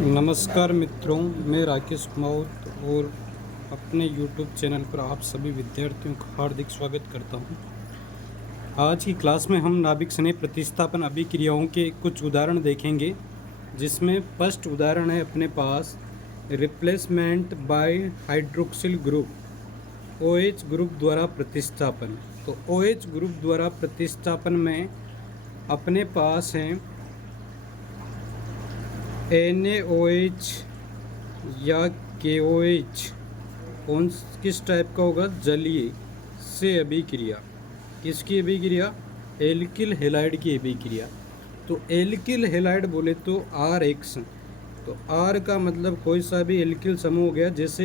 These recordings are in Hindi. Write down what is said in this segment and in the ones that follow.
नमस्कार मित्रों, मैं राकेश कुमावत और अपने YouTube चैनल पर आप सभी विद्यार्थियों का हार्दिक स्वागत करता हूं। आज की क्लास में हम नाभिक स्नेह प्रतिस्थापन अभिक्रियाओं के कुछ उदाहरण देखेंगे, जिसमें फर्स्ट उदाहरण है अपने पास replacement by hydroxyl group OH group द्वारा प्रतिस्थापन। तो OH ग्रुप द्वारा प्रतिस्थापन में अपने पास हैं NaOH या KOH किस टाइप का होगा? जलीय से अभिक्रिया। किसकी अभिक्रिया? एल्किल हैलाइड की अभिक्रिया। तो एल्किल हैलाइड बोले तो RX, तो R का मतलब कोई सा भी एल्किल समूह हो गया, जैसे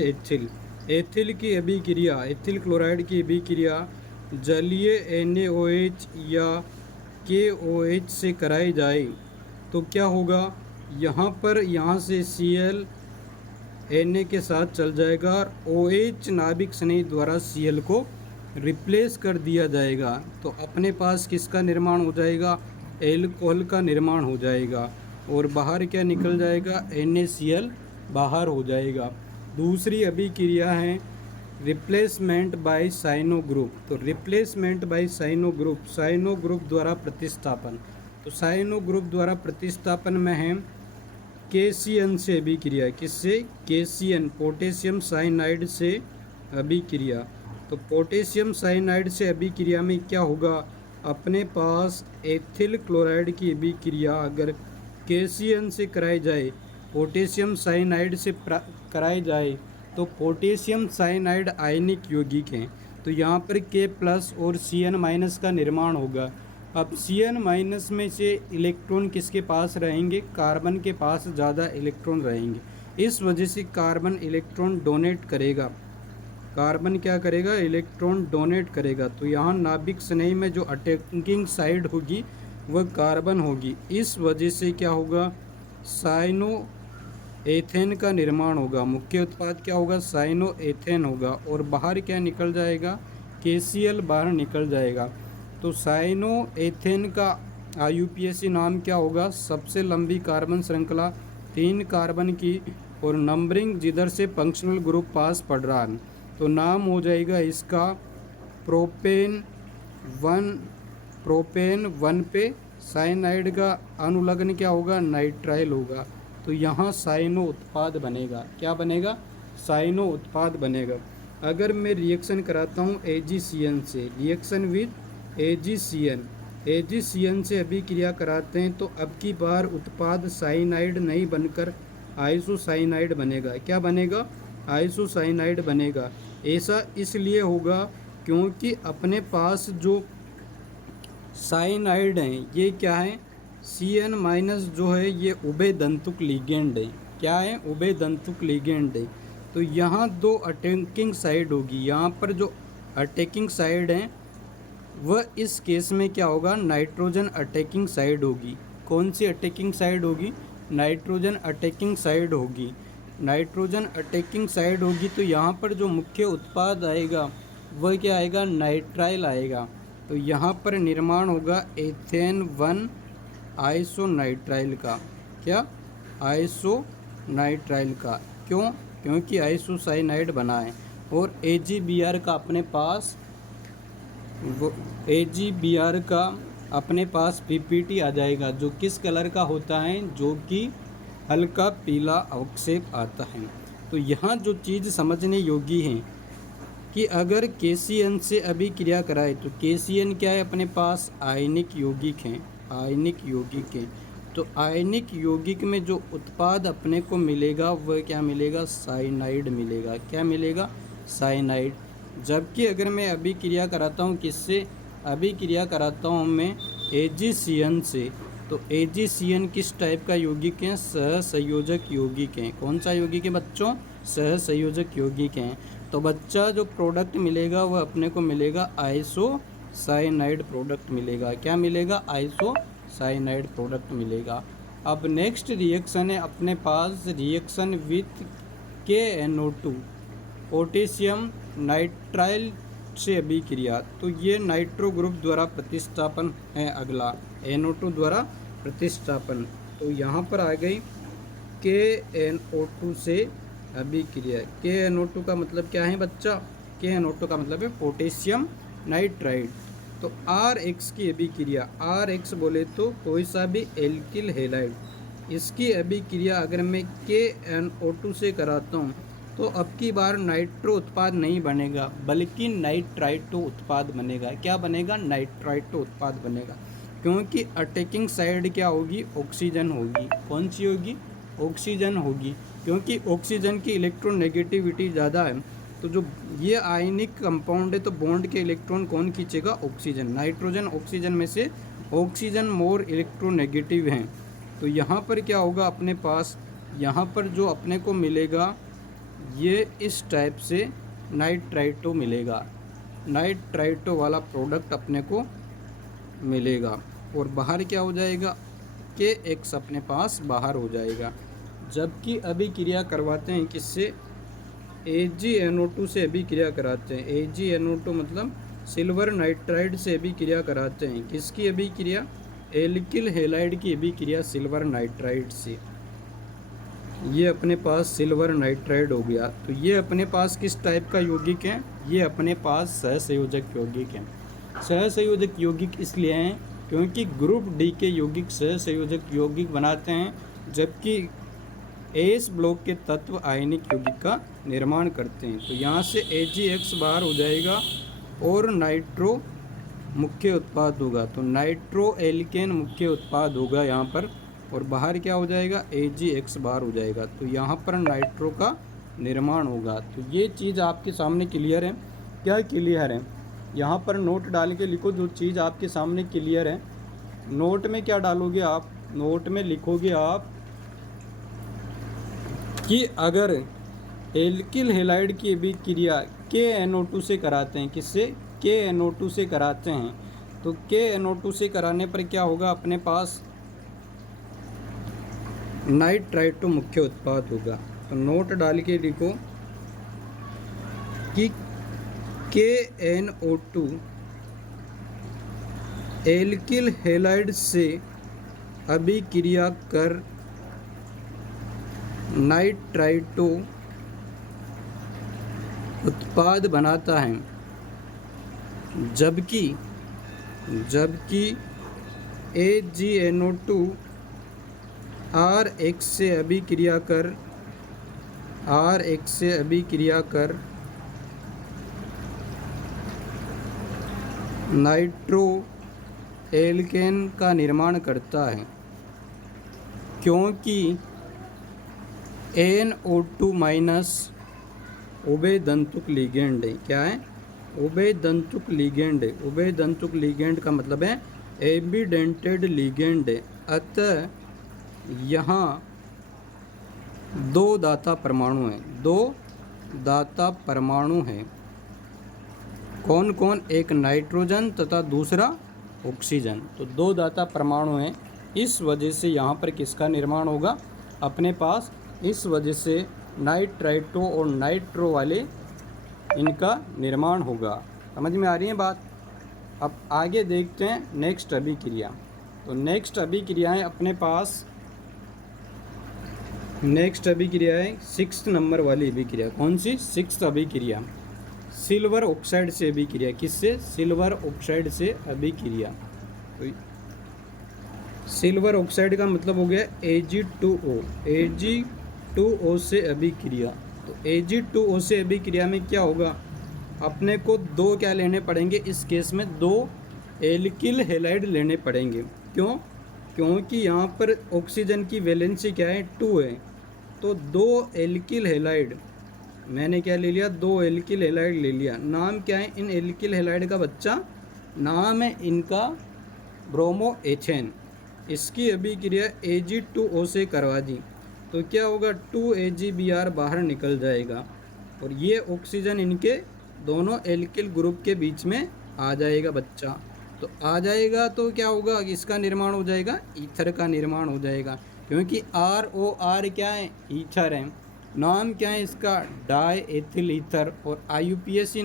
एथिल की अभिक्रिया, एथिल क्लोराइड की अभिक्रिया जलीय NaOH या KOH से कराई जाए तो क्या होगा? यहाँ से Cl Na के साथ चल जाएगा और OH नाभिक स्नेह द्वारा Cl को रिप्लेस कर दिया जाएगा। तो अपने पास किसका निर्माण हो जाएगा? एल्कोहल का निर्माण हो जाएगा और बाहर क्या निकल जाएगा? NaCl बाहर हो जाएगा। दूसरी अभिक्रिया है रिप्लेसमेंट बाय साइनो ग्रुप। तो रिप्लेसमेंट बाय साइनो ग्रुप द्वारा प्रतिस्थापन। तो साइनो ग्रुप द्वारा प्रतिस्थापन में है KCN से अभिक्रिया। किससे? KCN, पोटेशियम साइनाइड से अभिक्रिया। तो पोटेशियम साइनाइड से अभिक्रिया में क्या होगा? अपने पास एथिल क्लोराइड की अभिक्रिया अगर KCN से कराई जाए, पोटेशियम साइनाइड से कराई जाए, तो पोटेशियम साइनाइड आयनिक यौगिक हैं। तो यहाँ पर K+ और Cn- का निर्माण होगा। अब Cn- में से इलेक्ट्रॉन किसके पास रहेंगे? कार्बन के पास ज़्यादा इलेक्ट्रॉन रहेंगे। इस वजह से कार्बन इलेक्ट्रॉन डोनेट करेगा। कार्बन क्या करेगा? इलेक्ट्रॉन डोनेट करेगा। तो यहाँ नाभिक स्नेह में जो अटैकिंग साइड होगी वह कार्बन होगी। इस वजह से क्या होगा? साइनो एथेन का निर्माण होगा। मुख्य उत्पाद क्या होगा? साइनो एथेन होगा और बाहर क्या निकल जाएगा? KCl बाहर निकल जाएगा। तो साइनो एथेन का IUPAC नाम क्या होगा? सबसे लंबी कार्बन श्रृंखला 3 कार्बन की और नंबरिंग जिधर से फंक्शनल ग्रुप पास पड़ रहा है, तो नाम हो जाएगा इसका प्रोपेन 1 पे साइनाइड का अनुलग्न क्या होगा? नाइट्राइल होगा। तो यहाँ साइनो उत्पाद बनेगा। क्या बनेगा? साइनो उत्पाद बनेगा। अगर मैं रिएक्शन कराता हूँ AgCN से, रिएक्शन विद AgCN से अभिक्रिया कराते हैं, तो अब की बार उत्पाद साइनाइड नहीं बनकर आइसोसाइनाइड बनेगा। क्या बनेगा? आइसोसाइनाइड बनेगा। ऐसा इसलिए होगा क्योंकि अपने पास जो साइनाइड हैं ये क्या है? Cn- जो है ये उभय दंतुक लिगेंड है। क्या है? उभय दंतुक लिगेंड है। तो यहाँ दो अटैकिंग साइड होगी। यहाँ पर जो अटैकिंग साइड है वह इस केस में क्या होगा? नाइट्रोजन अटैकिंग साइड होगी। कौन सी अटैकिंग साइड होगी? नाइट्रोजन अटैकिंग साइड होगी। नाइट्रोजन अटैकिंग साइड होगी तो यहाँ पर जो मुख्य उत्पाद आएगा वह क्या आएगा? नाइट्राइल आएगा। तो यहाँ पर निर्माण होगा एथेन 1 आइसोनाइट्राइल का। क्या? आइसोनाइट्राइल का। क्यों? क्योंकि आइसोसाइनाइड बना है। और AgBr का अपने पास AgBr का अपने पास PPT आ जाएगा, जो किस कलर का होता है? जो कि हल्का पीला अवक्षेप आता है। तो यहाँ जो चीज़ समझने योग्य है कि अगर KCN से अभिक्रिया कराए तो KCN क्या है? अपने पास आयनिक यौगिक हैं। आयनिक यौगिक हैं। तो आयनिक यौगिक में जो उत्पाद अपने को मिलेगा वह क्या मिलेगा? साइनाइड मिलेगा। क्या मिलेगा? साइनाइड। जबकि अगर मैं अभिक्रिया कराता हूँ किससे? अभिक्रिया कराता हूँ मैं AgCN से, तो AgCN किस टाइप का यौगिक है? सहसंयोजक यौगिक हैं। कौन सा यौगिक है बच्चों? सहसंयोजक यौगिक हैं। तो बच्चा जो प्रोडक्ट मिलेगा वह अपने को मिलेगा आइसोसाइनाइड प्रोडक्ट मिलेगा। क्या मिलेगा? आइसोसाइनाइड प्रोडक्ट मिलेगा। अब नेक्स्ट रिएक्शन है अपने पास reaction with KNO2, potassium nitrile से अभिक्रिया। तो ये नाइट्रो ग्रुप द्वारा प्रतिस्थापन है। अगला NO2 द्वारा प्रतिस्थापन। तो यहाँ पर आ गई KNO2 से अभिक्रिया। KNO2 का मतलब क्या है बच्चा? KNO2 का मतलब है पोटेशियम नाइट्राइड। तो RH की अभिक्रिया, RH बोले तो कोई सा भी एल्किल हैलाइड, इसकी अभिक्रिया अगर मैं KNO2 से कराता हूँ तो अब की बार नाइट्रो उत्पाद नहीं बनेगा बल्कि नाइट्राइटो उत्पाद बनेगा। क्या बनेगा? नाइट्राइटो उत्पाद बनेगा, क्योंकि अटैकिंग साइड क्या होगी? ऑक्सीजन होगी। कौन सी होगी? ऑक्सीजन होगी, क्योंकि ऑक्सीजन की इलेक्ट्रोनेगेटिविटी ज़्यादा है। तो जो ये आयनिक कंपाउंड है तो बॉन्ड के इलेक्ट्रॉन कौन खींचेगा? ऑक्सीजन। नाइट्रोजन ऑक्सीजन में से ऑक्सीजन मोर इलेक्ट्रोनेगेटिव हैं। तो यहाँ पर क्या होगा अपने पास? यहाँ पर जो अपने को मिलेगा ये इस टाइप से नाइट्राइटो मिलेगा, नाइट्राइटो वाला प्रोडक्ट अपने को मिलेगा। और बाहर क्या हो जाएगा? KX अपने पास बाहर हो जाएगा। जबकि अभिक्रिया करवाते हैं किससे? AgNO2 से अभिक्रिया कराते हैं। AgNO2 मतलब सिल्वर नाइट्राइड से अभिक्रिया कराते हैं। किसकी अभिक्रिया? एल्किल हैलाइड की अभिक्रिया सिल्वर नाइट्राइड से। ये अपने पास सिल्वर नाइट्राइड हो गया। तो ये अपने पास किस टाइप का यौगिक है? ये अपने पास सहसंयोजक यौगिक है। सहसंयोजक यौगिक इसलिए हैं क्योंकि ग्रुप डी के यौगिक सहसंयोजक यौगिक बनाते हैं, जबकि एस ब्लॉक के तत्व आयनिक यौगिक का निर्माण करते हैं। तो यहाँ से AgX बाहर हो जाएगा और नाइट्रो मुख्य उत्पाद होगा। तो नाइट्रो एल्केन मुख्य उत्पाद होगा यहाँ पर, और बाहर क्या हो जाएगा? AgX बाहर हो जाएगा। तो यहाँ पर नाइट्रो का निर्माण होगा। तो ये चीज़ आपके सामने क्लियर है। क्या क्लियर है? यहाँ पर नोट डाल के लिखो जो चीज़ आपके सामने क्लियर है। नोट में क्या डालोगे आप? नोट में लिखोगे आप कि अगर एल्किल हैलाइड की अभिक्रिया KNO2 से कराते हैं, किससे? KNO2 से कराते हैं, तो KNO2 से कराने पर क्या होगा अपने पास? नाइट्राइटो मुख्य उत्पाद होगा। तो नोट डाल के लिखो कि KNO2 एल्किल हैलाइड से अभिक्रिया कर नाइट्राइटो उत्पाद बनाता है, जबकि AgNO2 RH से अभिक्रिया कर नाइट्रो एल्केन का निर्माण करता है, क्योंकि NO2 माइनस उभयदंतुक लिगेंड है। क्या है? उभयदंतुक लिगेंड है। उभयदंतुक लिगेंड का मतलब है एबिडेंटेड लिगेंड है। अतः यहाँ दो दाता परमाणु हैं, दो दाता परमाणु हैं। कौन कौन? एक नाइट्रोजन तथा दूसरा ऑक्सीजन। तो दो दाता परमाणु हैं। इस वजह से यहाँ पर किसका निर्माण होगा अपने पास? इस वजह से नाइट्राइटो और नाइट्रो वाले इनका निर्माण होगा। समझ में आ रही है बात? अब आगे देखते हैं नेक्स्ट अभिक्रिया। तो नेक्स्ट अभिक्रियाएँ अपने पास, नेक्स्ट अभिक्रिया है 6 नंबर वाली अभिक्रिया। कौन सी? 6 अभिक्रिया सिल्वर ऑक्साइड से अभिक्रिया। किससे? सिल्वर ऑक्साइड से अभिक्रिया। तो सिल्वर ऑक्साइड का मतलब हो गया Ag2O। Ag2O से अभिक्रिया। तो Ag2O से अभिक्रिया में क्या होगा? अपने को दो क्या लेने पड़ेंगे? इस केस में दो एल्किल हैलाइड लेने पड़ेंगे। क्यों? क्योंकि यहाँ पर ऑक्सीजन की वैलेंसी क्या है? 2 है। तो दो एल्किल हैलाइड मैंने क्या ले लिया? दो एल्किल हैलाइड ले लिया। नाम क्या है इन एल्किल हैलाइड का बच्चा? नाम है इनका ब्रोमोएथेन। इसकी अभिक्रिया Ag2O से करवा दी तो क्या होगा? 2AgBr बाहर निकल जाएगा और ये ऑक्सीजन इनके दोनों एल्किल ग्रुप के बीच में आ जाएगा बच्चा। तो आ जाएगा तो क्या होगा? इसका निर्माण हो जाएगा, ईथर का निर्माण हो जाएगा, क्योंकि ROR क्या है? ईथर है। नाम क्या है इसका? Die ethyl ether. और IUPAC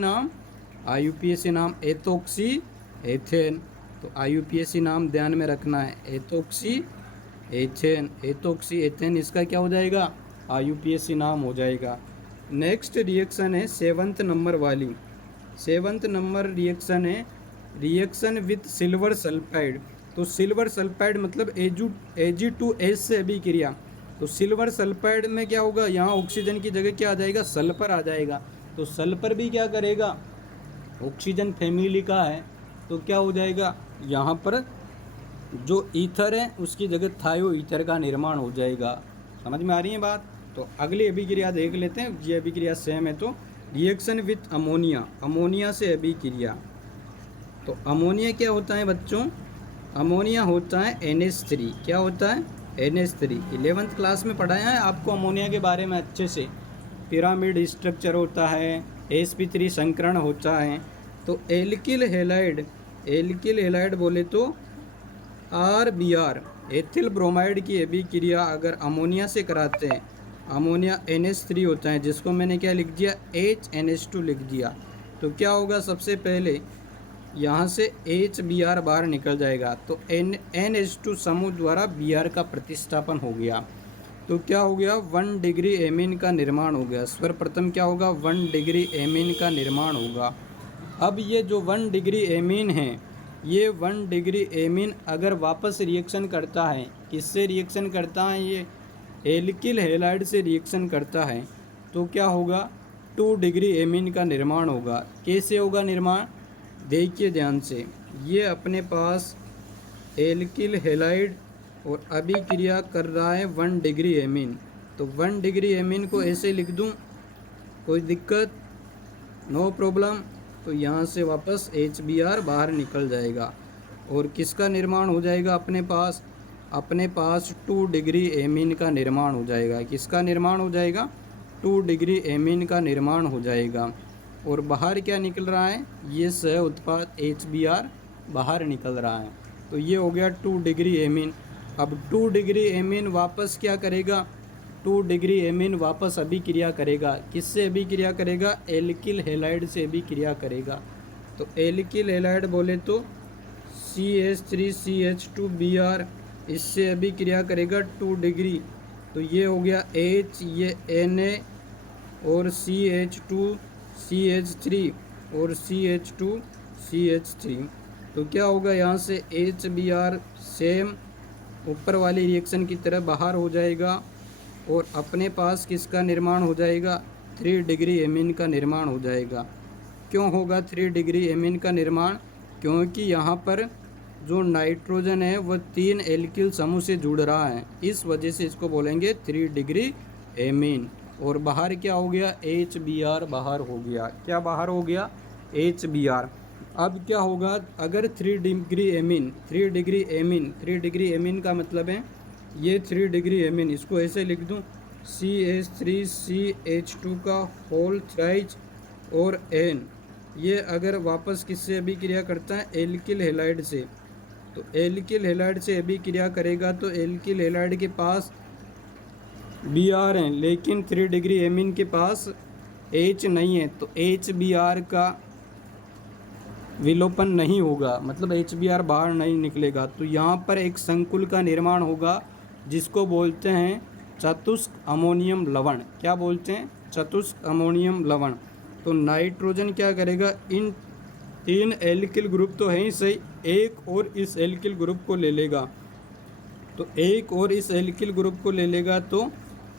नाम एथोक्सी एथेन। तो IUPAC नाम ध्यान में रखना है, एथोक्सी एथेन, एथोक्सी एथेन, इसका क्या हो जाएगा, IUPAC नाम हो जाएगा। नेक्स्ट रिएक्शन है 7th नंबर वाली। 7th नंबर रिएक्शन है रिएक्शन विथ सिल्वर सल्फाइड। तो सिल्वर सल्फाइड मतलब Ag2S से अभिक्रिया। तो सिल्वर सल्फाइड में क्या होगा, यहाँ ऑक्सीजन की जगह क्या आ जाएगा, सल्फर आ जाएगा। तो सल्फर भी क्या करेगा, ऑक्सीजन फैमिली का है, तो क्या हो जाएगा, यहाँ पर जो ईथर है उसकी जगह थायो ईथर का निर्माण हो जाएगा। समझ में आ रही है बात। तो अगली अभिक्रिया देख लेते हैं, ये अभिक्रिया सेम है। तो रिएक्शन विथ अमोनिया, अमोनिया से अभिक्रिया। तो अमोनिया क्या होता है बच्चों, अमोनिया होता है NH3। क्या होता है, NH3। 11th क्लास में पढ़ाया है आपको अमोनिया के बारे में अच्छे से। पिरामिड स्ट्रक्चर होता है, sp3 संकरण होता है। तो एल्किल हेलाइड, एल्किल हेलाइड बोले तो RBr, एथिल ब्रोमाइड की अभिक्रिया अगर अमोनिया से कराते हैं, अमोनिया NH3 होता है, जिसको मैंने क्या लिख दिया, HNH2 लिख दिया। तो क्या होगा, सबसे पहले यहाँ से HBr बाहर निकल जाएगा। तो NH2 समूह द्वारा Br का प्रतिस्थापन हो गया। तो क्या हो गया, 1 डिग्री एमीन का निर्माण हो गया। सर्वप्रथम क्या होगा, 1 डिग्री एमीन का निर्माण होगा। अब ये जो 1 डिग्री एमीन है, ये 1 डिग्री एमीन अगर वापस रिएक्शन करता है, किससे रिएक्शन करता है, ये एल्किल हैलाइड से रिएक्शन करता है, तो क्या होगा, 2 डिग्री एमीन का निर्माण होगा। कैसे होगा निर्माण, देखिए ध्यान से। ये अपने पास एल्किल हैलाइड और अभिक्रिया कर रहा है 1 डिग्री एमीन। तो 1 डिग्री एमीन को ऐसे लिख दूं, कोई दिक्कत, नो प्रॉब्लम। तो यहाँ से वापस HBr बाहर निकल जाएगा और किसका निर्माण हो जाएगा, अपने पास 2 डिग्री एमीन का निर्माण हो जाएगा। किसका निर्माण हो जाएगा, 2 डिग्री एमीन का निर्माण हो जाएगा। और बाहर क्या निकल रहा है, ये सह उत्पाद HBr बाहर निकल रहा है। तो ये हो गया 2 डिग्री एमीन। अब 2 डिग्री एमीन वापस क्या करेगा, 2 डिग्री एमीन वापस अभिक्रिया करेगा। किससे अभिक्रिया करेगा, एल्किल हैलाइड से अभिक्रिया करेगा। तो एल्किल हैलाइड बोले तो CH3CH2Br, इससे अभिक्रिया करेगा 2 डिग्री। तो ये हो गया H, ये Na और CH2CH3 और CH2CH3। तो क्या होगा, यहाँ से HBr सेम ऊपर वाली रिएक्शन की तरह बाहर हो जाएगा और अपने पास किसका निर्माण हो जाएगा, 3 डिग्री एमीन का निर्माण हो जाएगा। क्यों होगा 3 डिग्री एमीन का निर्माण, क्योंकि यहाँ पर जो नाइट्रोजन है वह 3 एल्किल समूह से जुड़ रहा है, इस वजह से इसको बोलेंगे 3 डिग्री एमीन। और बाहर क्या हो गया, HBr बाहर हो गया। क्या बाहर हो गया, HBr। अब क्या होगा, अगर 3 degree amine, 3 degree amine, 3 degree amine का मतलब है ये 3 डिग्री एमीन, इसको ऐसे लिख दूं, CH3CH2 का होल थ्राइज और N, ये अगर वापस किससे अभिक्रिया करता है, एल्किल हैलाइड से। तो एल्किल हैलाइड से अभिक्रिया करेगा तो एल्किल हैलाइड के पास Br है, लेकिन 3 डिग्री एमीन के पास H नहीं है। तो HBr का विलोपन नहीं होगा, मतलब HBr बाहर नहीं निकलेगा। तो यहाँ पर एक संकुल का निर्माण होगा जिसको बोलते हैं चतुष्क अमोनियम लवण। क्या बोलते हैं, चतुष्क अमोनियम लवण। तो नाइट्रोजन क्या करेगा, इन 3 एल्किल ग्रुप तो है ही सही, एक और इस एल्किल ग्रुप को ले लेगा। तो एक और इस एल्किल ग्रुप को ले लेगा तो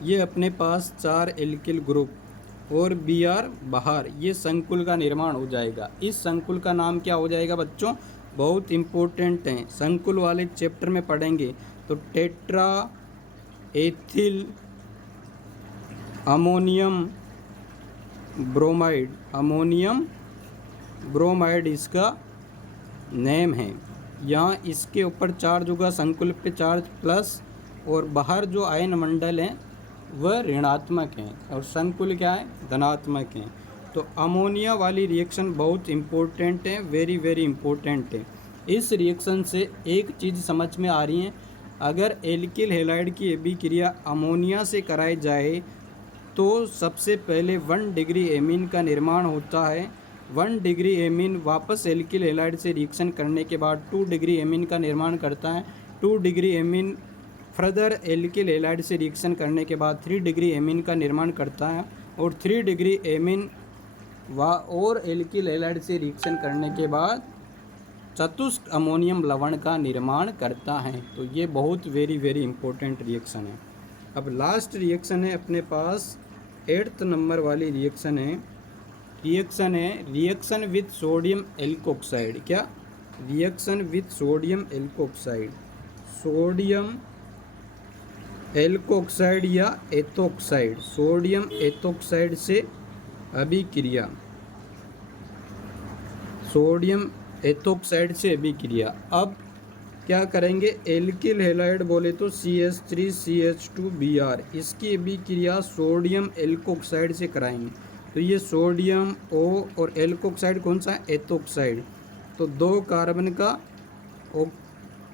ये अपने पास 4 एल्किल ग्रुप और Br बाहर, ये संकुल का निर्माण हो जाएगा। इस संकुल का नाम क्या हो जाएगा बच्चों, बहुत इम्पोर्टेंट है, संकुल वाले चैप्टर में पढ़ेंगे। तो tetra ethyl ammonium bromide, ammonium bromide इसका नेम है। यहाँ इसके ऊपर चार्ज होगा, संकुल पे चार्ज प्लस, और बाहर जो आयन मंडल हैं वह ऋणात्मक हैं और संकुल क्या है, धनात्मक हैं। तो अमोनिया वाली रिएक्शन बहुत इम्पोर्टेंट है, वेरी वेरी इम्पोर्टेंट है। इस रिएक्शन से एक चीज़ समझ में आ रही है, अगर एल्किल हैलाइड की अभिक्रिया अमोनिया से कराई जाए तो सबसे पहले 1 डिग्री एमीन का निर्माण होता है। 1 डिग्री एमीन वापस एल्किल हैलाइड से रिएक्शन करने के बाद 2 डिग्री एमीन का निर्माण करता है। 2 degree amine further alkyl halide से रिएक्शन करने के बाद 3 डिग्री एमीन का निर्माण करता है और 3 डिग्री एमीन और एल्किल हैलाइड से रिएक्शन करने के बाद चतुष्क अमोनियम लवण का निर्माण करता है। तो ये बहुत वेरी इंपॉर्टेंट रिएक्शन है। अब लास्ट रिएक्शन है अपने पास 8th नंबर वाली रिएक्शन है रिएक्शन विथ सोडियम एल्कोक्साइड। क्या? Reaction with sodium alkoxide, sodium alkoxide या एथोक्साइड, सोडियम एथोक्साइड से अभिक्रिया, सोडियम एथोक्साइड से अभिक्रिया। अब क्या करेंगे, एल्किल हैलाइड बोले तो CH3CH2Br, इसकी अभिक्रिया सोडियम एल्कोक्साइड से कराएंगे। तो ये सोडियम O और एल्कोक्साइड कौन सा है? एथोक्साइड। तो 2 कार्बन का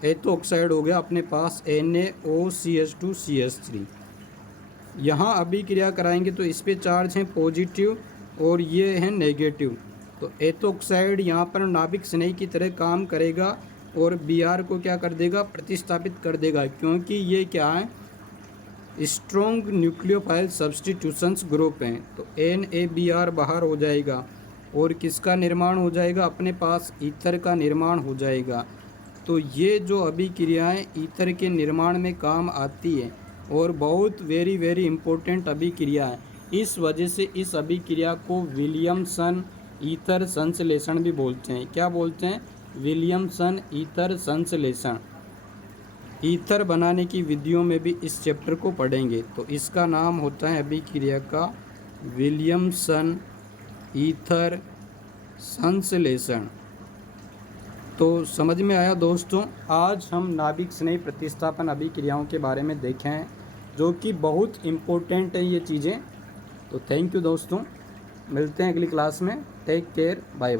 एथोक्साइड हो गया अपने पास NaOCH2CH3। यहाँ अभिक्रिया कराएंगे तो इस पे चार्ज है पॉजिटिव और ये है नेगेटिव। तो एथोक्साइड यहाँ पर नाभिक स्नेही की तरह काम करेगा और Br को क्या कर देगा? प्रतिस्थापित कर देगा, क्योंकि ये क्या है? स्ट्रॉन्ग न्यूक्लियोफाइल सब्स्टिट्यूशंस ग्रुप हैं। तो NaBr बाहर हो जाएगा और किसका निर्माण हो जाएगा? अपने पास ईथर का निर्माण हो जाएगा। तो ये जो अभिक्रियाएँ ईथर के निर्माण में काम आती है और बहुत वेरी इंपॉर्टेंट अभिक्रिया है। इस वजह से इस अभिक्रिया को विलियमसन ईथर संश्लेषण भी बोलते हैं। क्या बोलते हैं? विलियमसन ईथर संश्लेषण। ईथर बनाने की विधियों में भी इस चैप्टर को पढ़ेंगे। तो इसका नाम होता है अभिक्रिया का विलियमसन ईथर संश्लेषण। तो समझ में आया दोस्तों? आज हम नाभिक स्नेही प्रतिस्थापन अभिक्रियाओं के बारे में देखे हैं, जो कि बहुत इम्पोर्टेंट है ये चीज़ें। तो थैंक यू दोस्तों, मिलते हैं अगली क्लास में। Take care, bye.